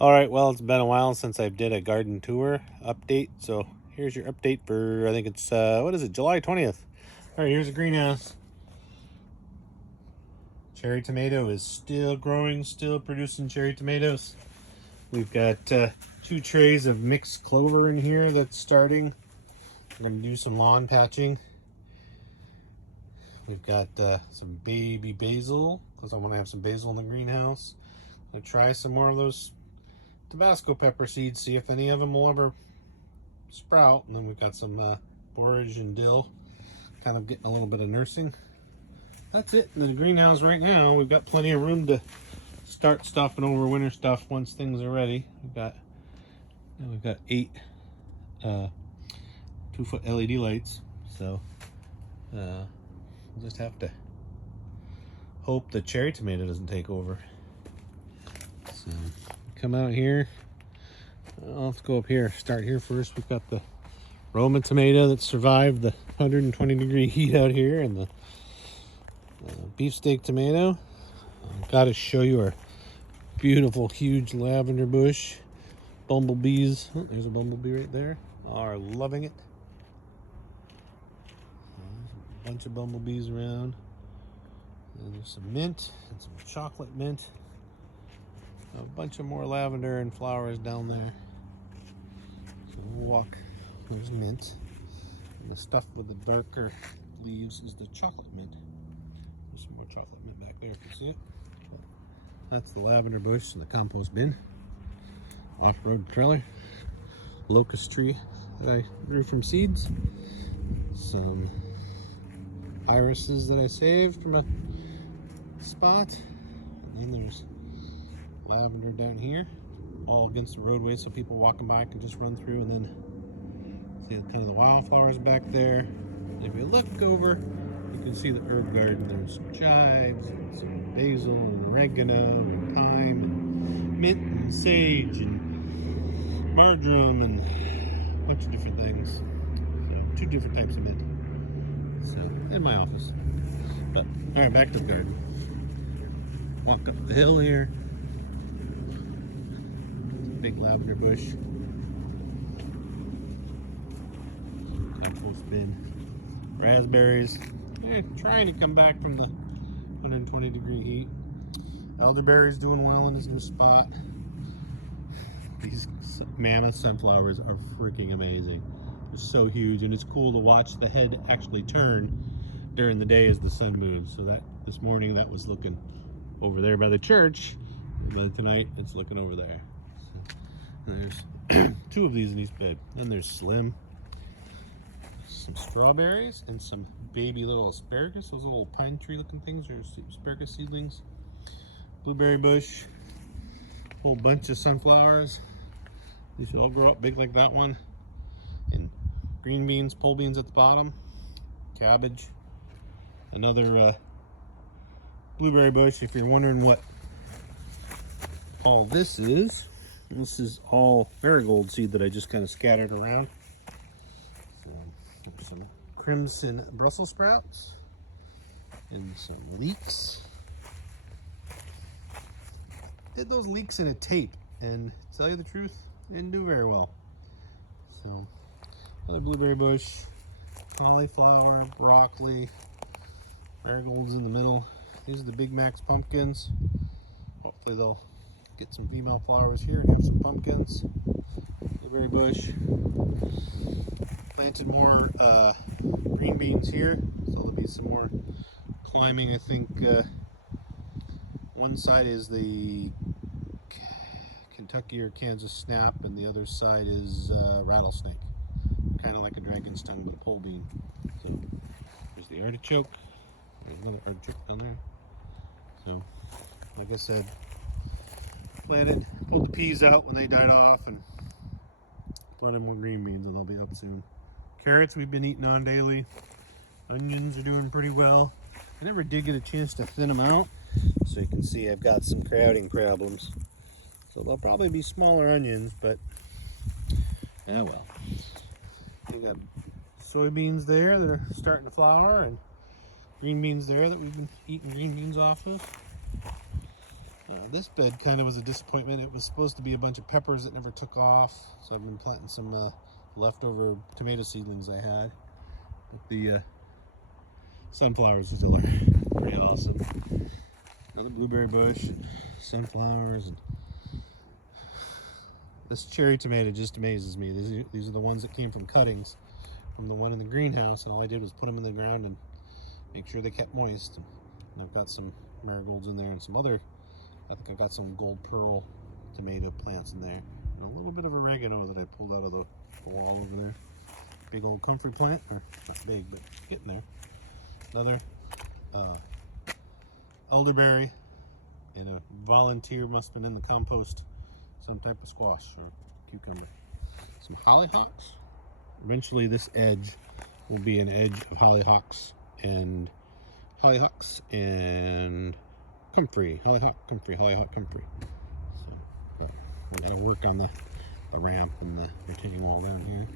All right, well, it's been a while since I did a garden tour update. So here's your update for, I think it's, what is it, July 20th. All right, here's a greenhouse. Cherry tomato is still growing, still producing cherry tomatoes. We've got 2 trays of mixed clover in here that's starting. We're going to do some lawn patching. We've got some baby basil, because I want to have some basil in the greenhouse. I'm going to try some more of those Tabasco pepper seeds, see if any of them will ever sprout. And then we've got some borage and dill, kind of getting a little bit of nursing. That's it in the greenhouse right now. We've got plenty of room to start stuffing over winter stuff once things are ready. We've got 8 2-foot LED lights, so we'll just have to hope the cherry tomato doesn't take over. So come out here. Let's go up here. Start here first. We've got the Roma tomato that survived the 120-degree heat out here, and the beefsteak tomato. I've got to show you our beautiful, huge lavender bush. Bumblebees. Oh, there's a bumblebee right there. Are loving it. There's a bunch of bumblebees around. And there's some mint and some chocolate mint. A bunch of more lavender and flowers down there. So we'll walk. There's mint. And the stuff with the darker leaves is the chocolate mint. There's some more chocolate mint back there, if you see it. That's the lavender bush and the compost bin. Off-road trailer. Locust tree that I grew from seeds. Some irises that I saved from a spot. And then there's lavender down here, all against the roadway so people walking by can just run through. And then see kind of the wildflowers back there. And if you look over, you can see the herb garden. There's some chives and some basil and oregano and thyme and mint and sage and marjoram and a bunch of different things. So 2 different types of mint. So in my office. But all right, back to the garden. Walk up the hill here. Big lavender bush. Compost bin. Raspberries. They're trying to come back from the 120-degree heat. Elderberry's doing well in his new spot. These mammoth sunflowers are freaking amazing. They're so huge, and it's cool to watch the head actually turn during the day as the sun moves. So that this morning that was looking over there by the church, but tonight it's looking over there. So there's 2 of these in each bed. Then there's Slim, some strawberries, and some baby little asparagus. Those little pine tree looking things are asparagus seedlings. Blueberry bush, a whole bunch of sunflowers. These should all grow up big like that one. And green beans, pole beans at the bottom. Cabbage. Another blueberry bush. If you're wondering what all this is all marigold seed that I just kind of scattered around. So there's some crimson Brussels sprouts and some leeks. Did those leeks in a tape, and to tell you the truth, they didn't do very well. So another blueberry bush, cauliflower, broccoli, marigolds in the middle. These are the Big Max pumpkins. Hopefully they'll get some female flowers here and have some pumpkins. Blueberry bush. Planted more green beans here, so there'll be some more climbing. I think one side is the Kentucky or Kansas snap, and the other side is rattlesnake. Kind of like a dragon's tongue, but a pole bean. So there's the artichoke. There's another artichoke down there. So, like I said, planted, pulled the peas out when they died off, and planted more green beans, and they'll be up soon. Carrots we've been eating on daily. Onions are doing pretty well. I never did get a chance to thin them out, so you can see I've got some crowding problems. So they'll probably be smaller onions, but yeah, well. We got soybeans there that are starting to flower, and green beans there that we've been eating green beans off of. This bed kind of was a disappointment. It was supposed to be a bunch of peppers that never took off, so I've been planting some leftover tomato seedlings I had. But the sunflowers still are pretty awesome. Another blueberry bush, sunflowers, and this cherry tomato just amazes me. These are the ones that came from cuttings from the one in the greenhouse, and all I did was put them in the ground and make sure they kept moist. And I've got some marigolds in there and some other, I think I've got some gold pearl tomato plants in there, and a little bit of oregano that I pulled out of the wall over there. Big old comfrey plant, or not big, but getting there. Another elderberry, and a volunteer must have been in the compost, some type of squash or cucumber. Some hollyhocks. Eventually this edge will be an edge of hollyhocks and comfrey. Hollyhock comfrey. So we gotta work on the ramp and the retaining wall down here.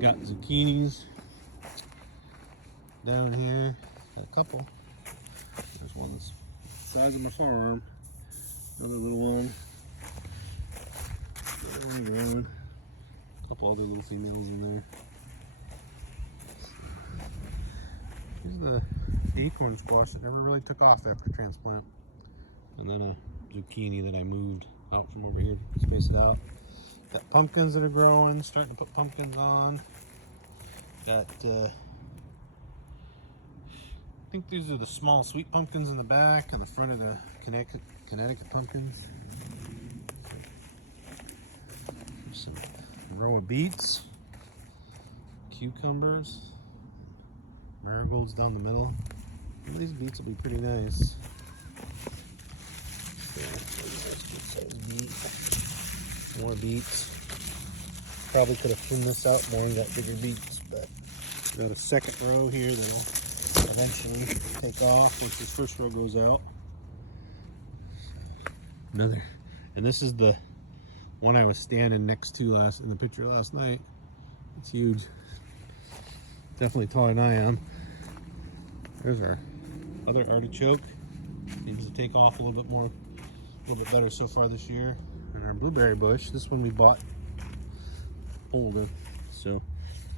Got zucchinis down here. Got a couple. There's one that's the size of my forearm. Another little one. Growing. A couple other little females in there. Here's the acorn squash that never really took off after transplant. And then a zucchini that I moved out from over here to space it out. Got pumpkins that are growing, starting to put pumpkins on. Got, I think these are the small sweet pumpkins in the back and the front of the Connecticut pumpkins. Some row of beets, cucumbers, marigolds down the middle. Well, these beets will be pretty nice. More beets. Probably could have thinned this out more and got bigger beets, but got a second row here that'll eventually take off once this first row goes out. Another, and this is the one I was standing next to in the picture last night. It's huge. Definitely taller than I am. There's our other artichoke. Seems to take off a little bit better so far this year. And our blueberry bush, this one we bought older, so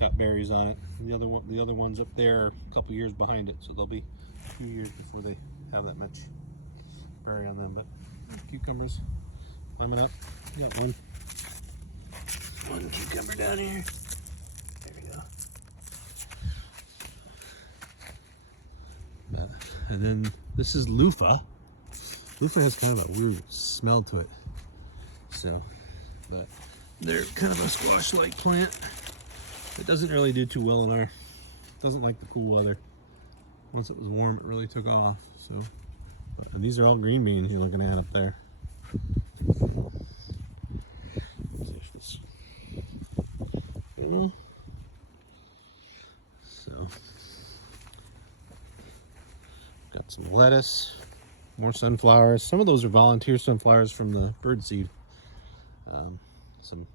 got berries on it. And the other ones up there are a couple years behind it, so they'll be a few years before they have that much berry on them. But cucumbers climbing up. Got one cucumber down here. There we go. And then this is loofah. Loofah has kind of a weird smell to it. So, but they're kind of a squash-like plant. It doesn't really do too well in doesn't like the cool weather. Once it was warm, it really took off. So, and these are all green beans you're looking at up there. So, got some lettuce, more sunflowers. Some of those are volunteer sunflowers from the birdseed. Some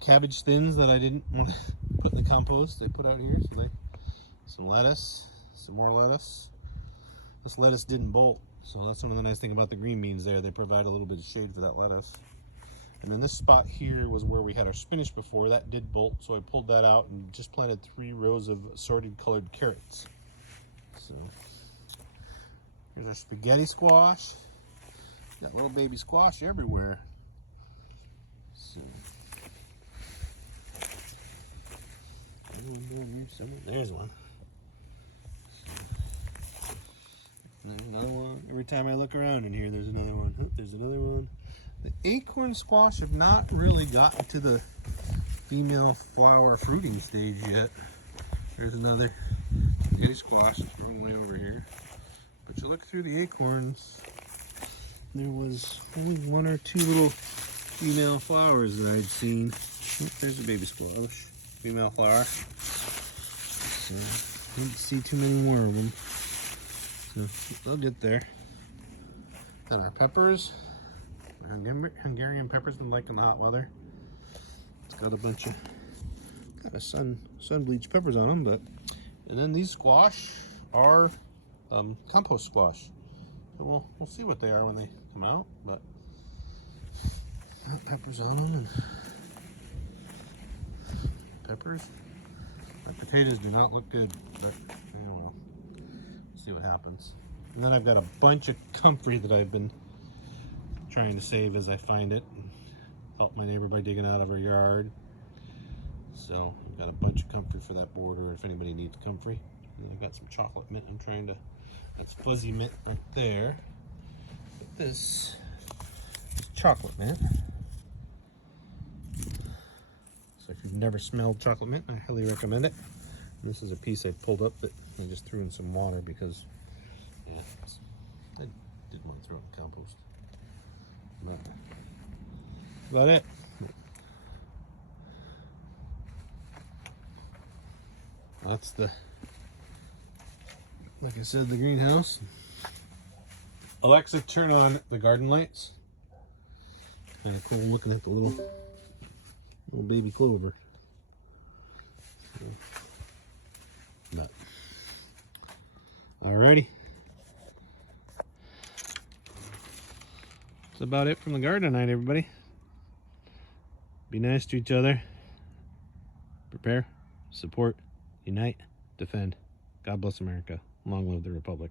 cabbage thins that I didn't want to put in the compost. They put out here, so some lettuce, some more lettuce. This lettuce didn't bolt, so that's one of the nice things about the green beans there. They provide a little bit of shade for that lettuce. And then this spot here was where we had our spinach before. That did bolt, so I pulled that out and just planted 3 rows of assorted colored carrots. So here's our spaghetti squash. Got little baby squash everywhere. So there's one. There's another one. Every time I look around in here, there's another one. Oh, there's another one. The acorn squash have not really gotten to the female flower fruiting stage yet. There's another spaghetti squash that's growing way over here. But you look through the acorns, there was only 1 or 2 little female flowers that I'd seen. Oh, there's a baby squash, female flower. So I didn't see too many more of them. So they'll get there. Then our peppers. Hungarian peppers been liking the hot weather. It's got a bunch of sun bleached peppers on them, and then these squash are compost squash. So we'll see what they are when they come out, but hot peppers on them and peppers. My potatoes do not look good, but well, see what happens. And then I've got a bunch of comfrey that I've been trying to save as I find it. And help my neighbor by digging out of her yard. So I've got a bunch of comfrey for that border if anybody needs comfrey. And I've got some chocolate mint I'm trying to, that's fuzzy mint right there. But this is chocolate mint. So if you've never smelled chocolate mint, I highly recommend it. And this is a piece I pulled up that I just threw in some water because, yeah, I didn't want to throw it in compost. But that's about it. That's the, like I said, the greenhouse. Alexa, turn on the garden lights. Kind of cool looking at the little baby clover. But alrighty. That's about it from the garden tonight, everybody. Be nice to each other. Prepare, support, unite, defend. God bless America. Long live the Republic.